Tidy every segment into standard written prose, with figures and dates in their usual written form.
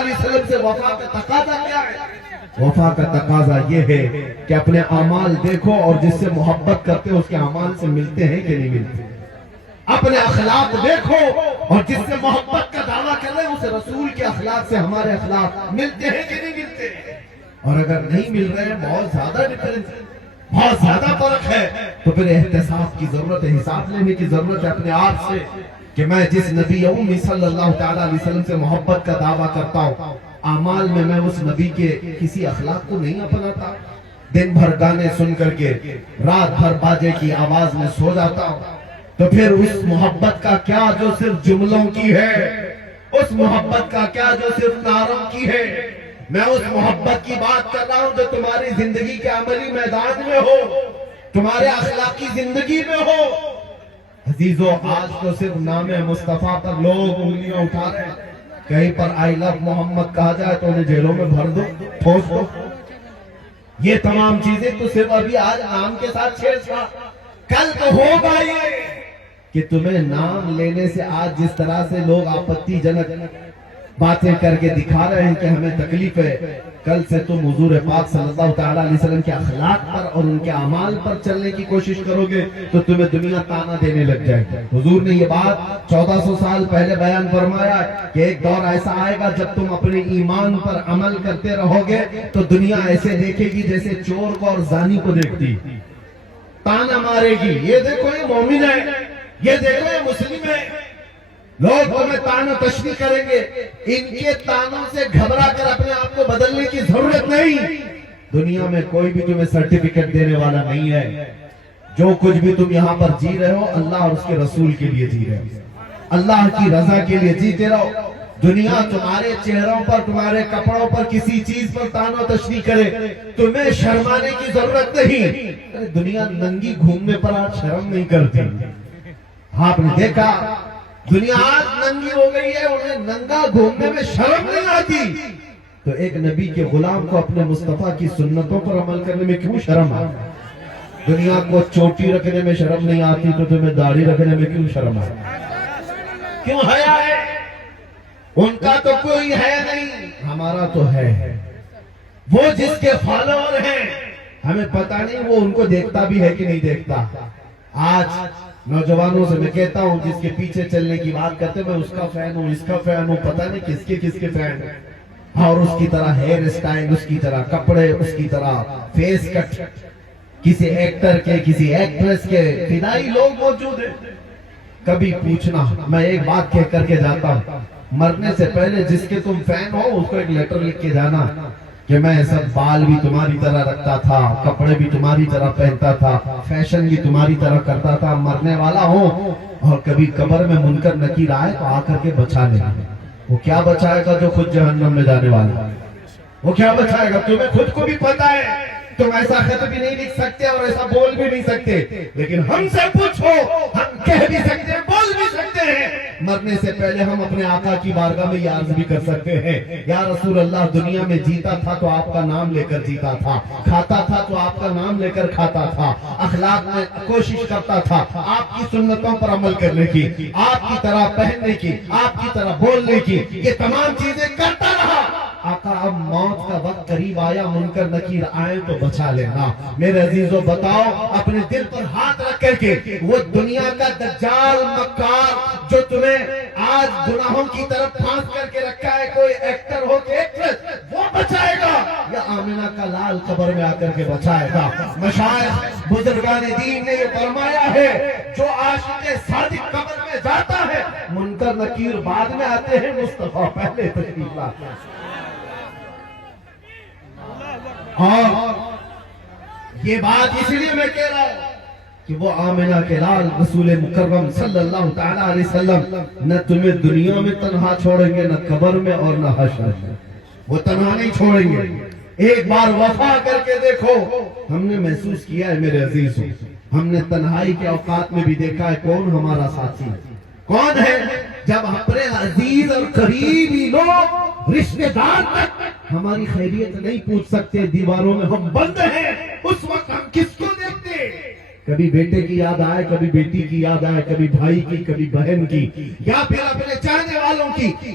علیہ وسلم سے وفا کا تقاضا کیا ہے؟ وفا کا تقاضا یہ ہے کہ اپنے اعمال دیکھو اور جس سے محبت کرتے ہو اس کے اعمال سے ملتے ہیں کہ نہیں ملتے. اپنے اخلاق دیکھو اور جس سے محبت کا دعویٰ کر رہے ہیں اسے رسول کے اخلاق سے ہمارے اخلاق ملتے ہیں کہ نہیں ملتے ہیں. اور اگر نہیں مل رہے ہیں، بہت زیادہ ڈفرنس ہے، بہت زیادہ فرق ہے، تو پھر احتساب کی ضرورت ہے، حساب لینے کی ضرورت ہے اپنے آپ سے کہ میں جس نبی امی صلی اللہ تعالیٰ علیہ وسلم سے محبت کا دعویٰ کرتا ہوں، اعمال میں اس نبی کے کسی اخلاق کو نہیں اپناتا. دن بھر گانے سن کر کے رات بھر باجے کی آواز میں سو جاتا ہوں، تو پھر اس محبت کا کیا جو صرف جملوں کی ہے، اس محبت کا کیا جو صرف نعروں کی ہے. میں اس محبت کی بات کر رہا ہوں جو تمہاری زندگی کے عملی میدان میں ہو، تمہارے اخلاقی زندگی میں ہو. عزیزو، آج تو صرف نام مصطفیٰ پر لوگ انگلیاں اٹھا رہے ہیں. کہیں پر آئی لو محمد کہا جائے تو انہیں جیلوں میں بھر دو، ٹھوس دو. یہ تمام چیزیں تو صرف ابھی آج نام کے ساتھ چھیڑ چھاڑ. کل تو ہوگا یہ کہ تمہیں نام لینے سے آج جس طرح سے لوگ آپتی جنک باتیں کر کے دکھا رہے ہیں کہ ہمیں تکلیف ہے، کل سے تم حضور پاک صلی اللہ تعالیٰ علیہ وسلم کے اخلاق پر اور ان کے اعمال پر چلنے کی کوشش کرو گے تو تمہیں دنیا تانا دینے لگ جائے گی. حضور نے یہ بات 1400 سال پہلے بیان فرمایا کہ ایک دور ایسا آئے گا جب تم اپنے ایمان پر عمل کرتے رہو گے تو دنیا ایسے دیکھے گی جیسے چور کو اور زانی کو دیکھتی، تانا مارے گی. یہ دیکھو یہ مومن ہے، یہ دیکھو یہ مسلم ہے. لوگ تمہیں تانا تشریح کریں گے. ان کے تانوں سے گھبرا کر اپنے آپ کو بدلنے کی ضرورت نہیں. دنیا میں کوئی بھی تمہیں سرٹیفکیٹ دینے والا نہیں ہے. جو کچھ بھی تم یہاں پر جی رہے ہو اللہ اور اس کے رسول کے لیے جی رہے ہو، اللہ کی رضا کے لیے جیتے رہو. دنیا تمہارے چہروں پر، تمہارے کپڑوں پر کسی چیز پر تانا تشریح کرے، تمہیں شرمانے کی ضرورت نہیں. دنیا ننگی گھومنے پر آج شرم نہیں کرتی. آپ نے دیکھا دنیا آج ننگی ہو گئی ہے، انہیں ننگا گھومنے میں شرم نہیں آتی. تو ایک نبی کے غلام کو اپنے مصطفیٰ کی سنتوں پر عمل کرنے میں کیوں شرم آتی؟ دنیا کو چوٹی رکھنے میں شرم نہیں آتی تو تمہیں داڑھی رکھنے میں کیوں شرم آتی؟ کیوں حیا ہے؟ ان کا تو کوئی ہے نہیں، ہمارا تو ہے. وہ جس کے فالوور ہیں ہمیں پتہ نہیں وہ ان کو دیکھتا بھی ہے کہ نہیں دیکھتا. آج نوجوانوں سے میں کہتا ہوں جس کے پیچھے چلنے کی بات کرتے میں اس کا فین ہوں، اس کا فین ہوں، پتہ نہیں کس کے فین ہیں. اور اس کی طرح ہیئر اسٹائل، اس کی طرح کپڑے، اس کی طرح فیس کٹ، کسی ایکٹر کے، کسی ایکٹریس کے فدائی لوگ موجود ہیں. کبھی پوچھنا، میں ایک بات کہہ کر کے جاتا ہوں، مرنے سے پہلے جس کے تم فین ہو اس کو ایک لیٹر لکھ کے جانا کہ میں سب بال بھی تمہاری طرح رکھتا تھا، کپڑے بھی تمہاری طرح پہنتا تھا، فیشن بھی تمہاری طرح کرتا تھا، مرنے والا ہوں. اور کبھی قبر میں منکر نکیر آئے تو آ کر کے بچا لینا. وہ کیا بچائے گا جو خود جہنم میں جانے والا؟ وہ کیا بچائے گا؟ تمہیں خود کو بھی پتا ہے تم ایسا خط بھی نہیں لکھ سکتے اور ایسا بول بھی نہیں سکتے، لیکن ہم سے پوچھو، ہم کہہ بھی سکتے ہیں، بول بھی سکتے ہیں. مرنے سے پہلے ہم اپنے آقا کی بارگاہ میں یہ عرض بھی کر سکتے ہیں، یا رسول اللہ، دنیا میں جیتا تھا تو آپ کا نام لے کر جیتا تھا، کھاتا تھا تو آپ کا نام لے کر کھاتا تھا، اخلاق میں کوشش کرتا تھا آپ کی سنتوں پر عمل کرنے کی، آپ کی طرح پہننے کی، آپ کی طرح بولنے کی، یہ تمام چیزیں کرتا رہا. آقا اب موت کا وقت قریب آیا، منکر نکیر آئے تو بچا لینا. میرے عزیزو بتاؤ، اپنے دل پر ہاتھ رکھ کر کے وہ دنیا کا دجال مکار جو تمہیں آج گناہوں کی طرف پھانس کر کے رکھا ہے، کوئی ایکٹر ہو کہ ایکٹریس، وہ بچائے گا یا آمنہ کا لال قبر میں آ کر کے بچائے گا؟ مشائخ بزرگان دین نے یہ فرمایا ہے، جو عاشق صادق قبر میں جاتا ہے منکر نکیر بعد میں آتے ہیں، مصطفیٰ پہلے تشریف لاتے ہیں. اور یہ بات اس لیے میں کہہ رہا ہوں کہ وہ آمنہ کے لال رسول مکرم صلی اللہ تعالیٰ علیہ وسلم نہ تمہیں دنیا میں تنہا چھوڑیں گے، نہ قبر میں اور نہ حشر میں. وہ تنہا نہیں چھوڑیں گے. ایک بار وفا کر کے دیکھو. ہم نے محسوس کیا ہے میرے عزیزوں، ہم نے تنہائی کے اوقات میں بھی دیکھا ہے کون ہمارا ساتھی ہے، کون ہے. جب اپنے عزیز اور قریبی لوگ، رشتہ دار تک ہماری خیریت نہیں پوچھ سکتے، دیواروں میں ہم بند ہیں، اس وقت ہم کس کو دیکھتے؟ کبھی بیٹے کی یاد آئے، کبھی بیٹی کی یاد آئے، کبھی بھائی کی، کبھی بہن کی، یا پھر اپنے چاہنے والوں کی.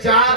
4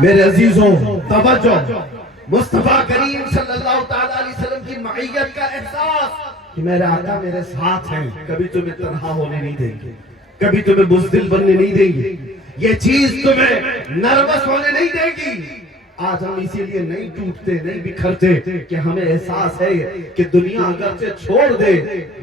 میرے عزیزوں توجہ، مصطفیٰ کریم صلی اللہ تعالیٰ علیہ وسلم کی معیت کا احساس کہ میرے آقا میرے ساتھ ہیں، کبھی تمہیں تنہا ہونے نہیں دیں گے، کبھی تمہیں بزدل بننے نہیں دیں گے، یہ چیز تمہیں نروس ہونے نہیں دے گی۔ آج ہم اسی لیے نہیں ٹوٹتے نہیں بکھرتے کہ ہمیں احساس ہے کہ دنیا اگرچہ چھوڑ دے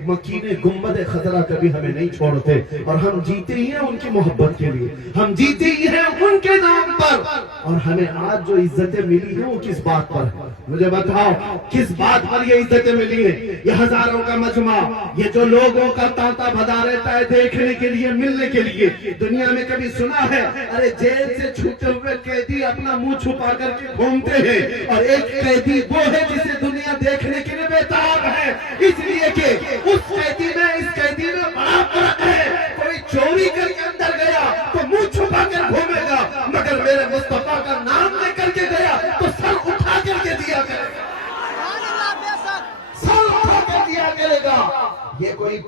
مکین گنبد خضرا کبھی ہمیں نہیں چھوڑتے، اور ہم جیتے ہی ہیں ان کی محبت کے لیے، ہم جیتے ہی ہیں ان کے نام پر، اور ہمیں آج جو عزتیں ملی ہیں وہ کس بات پر؟ مجھے بتاؤ کس بات پر یہ عزتیں ملی ہیں؟ یہ ہزاروں کا مجمع، یہ جو لوگوں کا تانتا بھدا رہتا ہے دیکھنے کے لیے ملنے کے لیے، دنیا میں کبھی سنا ہے ارے جیل سے چھوٹے ہوئے قیدی اپنا منہ چھپا کر کے گھومتے ہیں، اور ایک قیدی وہ ہے جسے دنیا دیکھنے کے لیے بیتاب ہے، اس لیے کہ اس قیدی میں اس قیدی میں بڑا فرق ہے۔ کوئی چوری کر کے اندر گیا تو منہ چھپا کر گھومے گا، مگر میرے مصطفیٰ کا نام لے کر کے گیا تو سر اٹھا کر کے دیا کرے گا، سر اٹھا کر دیا کرے گا۔ یہ کوئی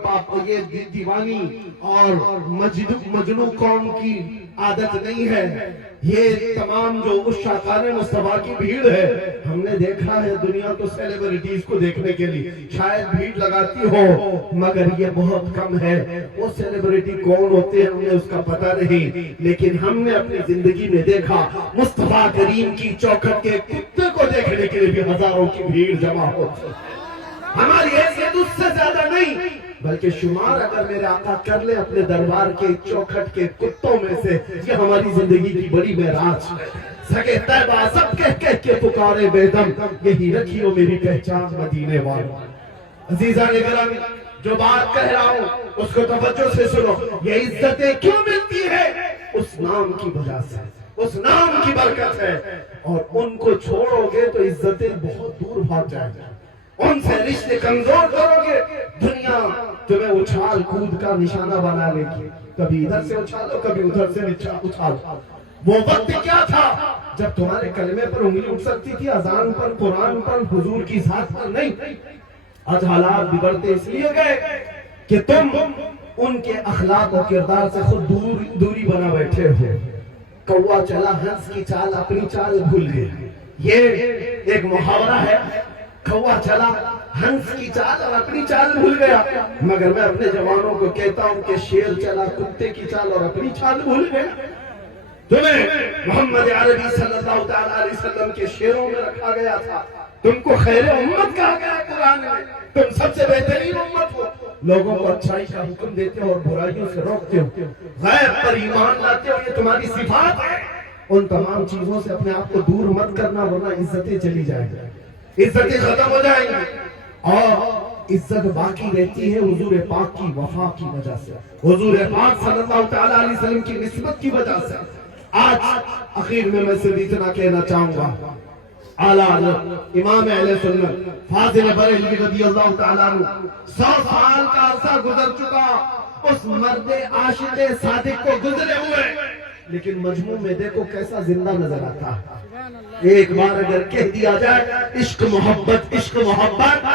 یہ دیوانی اور مجنو قوم کی عادت نہیں ہے، یہ تمام جو اس شاکان مصطفیٰ کی بھیڑ ہے۔ ہم نے دیکھا ہے دنیا تو سیلیبریٹیز کو دیکھنے کے لیے شاید بھیڑ لگاتی ہو، مگر یہ بہت کم ہے۔ وہ سیلیبریٹی کون ہوتے ہیں ہمیں اس کا پتہ نہیں، لیکن ہم نے اپنی زندگی میں دیکھا مصطفیٰ کریم کی چوکھٹ کے کتے کو دیکھنے کے لیے بھی ہزاروں کی بھیڑ جمع ہوتی۔ ہماری حیثیت اس سے زیادہ نہیں، بلکہ شمار اگر میرے آقا کر لے اپنے دربار کے چوکھٹ کے کتوں میں سے، یہ ہماری زندگی کی بڑی معراج ہے۔ سگے طیبہ سب کہہ کے پکارے بے دم، یہی رکھی ہو میری پہچان مدینے والوں۔ عزیزان گرامی، جو بات کہہ رہا ہوں اس کو توجہ سے سنو۔ یہ عزتیں کیوں ملتی ہے؟ اس نام کی وجہ سے، اس نام کی برکت ہے، اور ان کو چھوڑو گے تو عزتیں بہت دور بھاگ جائیں گے، ان سے رشتے کمزور کرو گے، دنیا تمہیں اچھال کود کا نشانہ بنا لے گی، کبھی ادھر سے اچھالو کبھی ادھر سے اچھالو۔ وہ وقت کیا تھا جب تمہارے کلمے پر انگلی اٹھ سکتی تھی، اذان پر، قرآن پر، حضور کی ذات پر نہیں۔ آج حالات بگڑتے اس لیے گئے کہ تم ان کے اخلاق و کردار سے خود دوری بنا بیٹھے ہو۔ کوا چلا ہنس کی چال اپنی چال بھول گئے، یہ ایک محاورہ ہے۔ کوا چلا ہنس کی چال اور اپنی چال بھول گیا، مگر میں اپنے جوانوں کو کہتا ہوں کہ شیر چلا کتے کی چال اور اپنی چال بھول گیا۔ تمہیں محمد عربی صلی اللہ تعالیٰ علیہ وسلم کے شیروں میں رکھا گیا تھا، تم کو خیر امت کہا گیا قرآن میں، تم سب سے بہترین امت ہو، لوگوں کو اچھائی کا حکم دیتے ہو اور برائیوں سے روکتے ہو، غیب پر ایمان لاتے ہو، یہ تمہاری صفات ہے۔ ان تمام چیزوں سے اپنے آپ کو دور مت کرنا، ورنہ عزتیں چلی جائیں گی، عزتیں ختم ہو جائیں گی، اور عزت باقی رہتی ہے حضور پاک کی وفا کی وجہ سے، حضور پاک صلی اللہ تعالیٰ علیہ وسلم کی نسبت کی وجہ سے۔ آج اخیر میں صرف اتنا کہنا چاہوں گا، اعلیٰ حضرت امام اہل سنت فاضل بریلوی رضی اللہ تعالیٰ عنہ 100 سال کا عرصہ گزر چکا، اس مرد عاشق صادق کو گزرے ہوئے، لیکن مجموع میں دیکھو کیسا زندہ نظر آتا ہے۔ ایک بار اگر کہہ دیا جائے عشق محبت عشق محبت،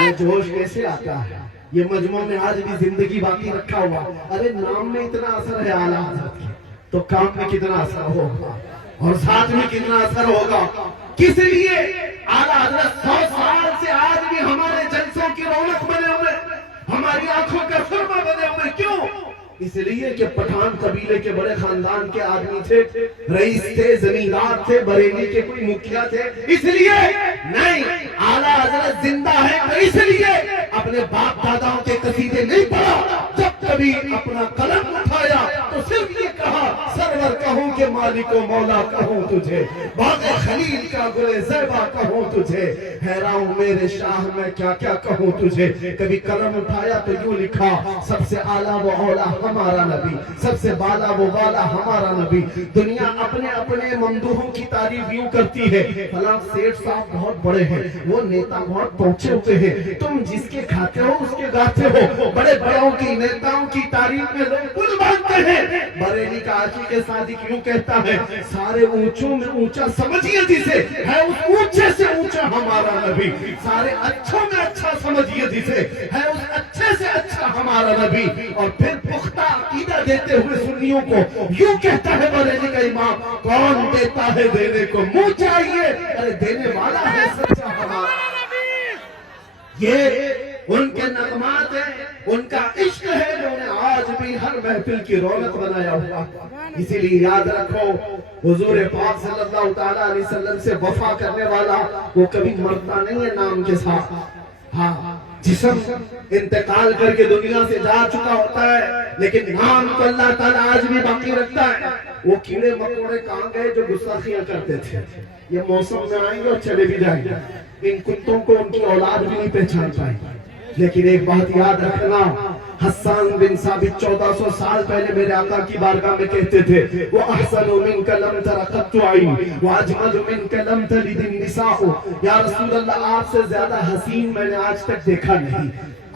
یہ جوش کیسے آتا ہے؟ یہ مجموع میں آج بھی زندگی باقی رکھا ہوا۔ ارے نام میں اتنا اثر ہے اعلیٰ حضرت کی، تو کام میں کتنا اثر ہوگا اور ساتھ میں کتنا اثر ہوگا؟ کس لیے اعلیٰ حضرت 100 سال سے آج بھی ہمارے جلسوں کی رونق بنے ہوئے، ہماری آنکھوں کا سرما بنے ہوئے؟ کیوں؟ اس لیے کہ پٹھان قبیلے کے بڑے خاندان کے آدمی تھے، رئیس تھے، زمیندار تھے، بریلی کے کوئی مکھیا تھے، اس لیے نہیں۔ اعلیٰ حضرت زندہ ہے تو اس لیے اپنے باپ داداؤں کے قصیدے نہیں پڑھا، جب کبھی اپنا قلم اٹھایا تو صرف یہ کہا سرور کہوں کہ مالک و مولا کہوں تجھے، باغ خلیل کا گل زیبا کہوں تجھے، حیران میرے شاہ میں کیا کیا کہوں تجھے۔ کبھی قلم اٹھایا تو یوں لکھا سب سے اعلیٰ و اولا ہمارا نبی، سب سے بالا و بالا ہمارا نبی۔ دنیا اپنے اپنے ممدوحوں کی تعریف یوں کرتی ہے، فلاں سیٹھ صاحب بہت بڑے ہیں، وہ نیتا بہت پہنچے ہوئے ہیں، تم جس کے کھاتے ہو اس کے گاتے ہو۔ بڑے بڑوں کی نیتاؤں کی تعریف میں لوگ پل باندھتے ہیں۔ بریلی کا عاشق صادق یوں کہتا ہے سارے اونچوں میں اونچا سمجھیے جسے، ہے اس اونچے سے اونچا ہمارا نبی، سارے اچھوں میں اچھا سمجھیے جسے، ہے اس اچھے سے اچھا ہمارا نبی۔ اور پھر پختہ عقیدہ دیتے ہوئے سنیوں کو یوں کہتا ہے بریلی کا امام، کون دیتا ہے دینے کو منہ چاہیے، ارے دینے والا ہے سچا ہمارا۔ یہ ان کے نغمات ہیں، ان کا عشق ہے جو انہیں آج بھی ہر محفل کی رونق بنایا ہوا۔ اسی لیے یاد رکھو، حضور پاک صلی اللہ تعالیٰ علیہ وسلم سے وفا کرنے والا وہ کبھی مرتا نہیں ہے نام کے ساتھ۔ ہاں، جسم انتقال کر کے دنیا سے جا چکا ہوتا ہے، لیکن نام تو اللہ تعالیٰ آج بھی باقی رکھتا ہے۔ وہ کیڑے مکوڑے کہاں گئے جو گستاخیاں کرتے تھے؟ یہ موسم میں آئیں گے اور چلے بھی جائیں گے، ان کتوں کو ان کی اولاد بھی نہیں پہچان پائے۔ لیکن ایک بات یاد رکھنا، حسان بن ثابت 1400 سال پہلے میرے آقا کی بارگاہ میں کہتے تھے، وَأَحْسَنُ مِنْكَ لَمْ تَرَ قَطُّ عَيْنٌ وَأَجْمَلُ مِنْكَ لَمْ تَلِدِ النِّسَاءُ۔ یا رسول اللہ، آپ سے زیادہ حسین میں نے آج تک دیکھا نہیں،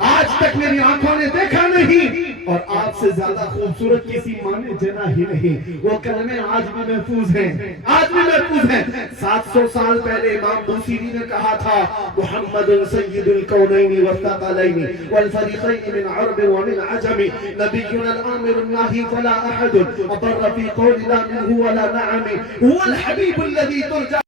آج تک میری آنکھوں نے دیکھا نہیں، اور آپ سے زیادہ خوبصورت کسی ماں نے جنا ہی نہیں۔ وہ کلمے آج بھی محفوظ ہیں، آج بھی محفوظ ہیں۔ 700 سال پہلے امام بوصیری نے کہا تھا، محمد سید الکونین والثقلین والفریقین من عرب ومن عجم، نبینا الامر الناہی فلا احد ابر فی قول لا منہ ولا نعم، هو الحبیب الذی ترجع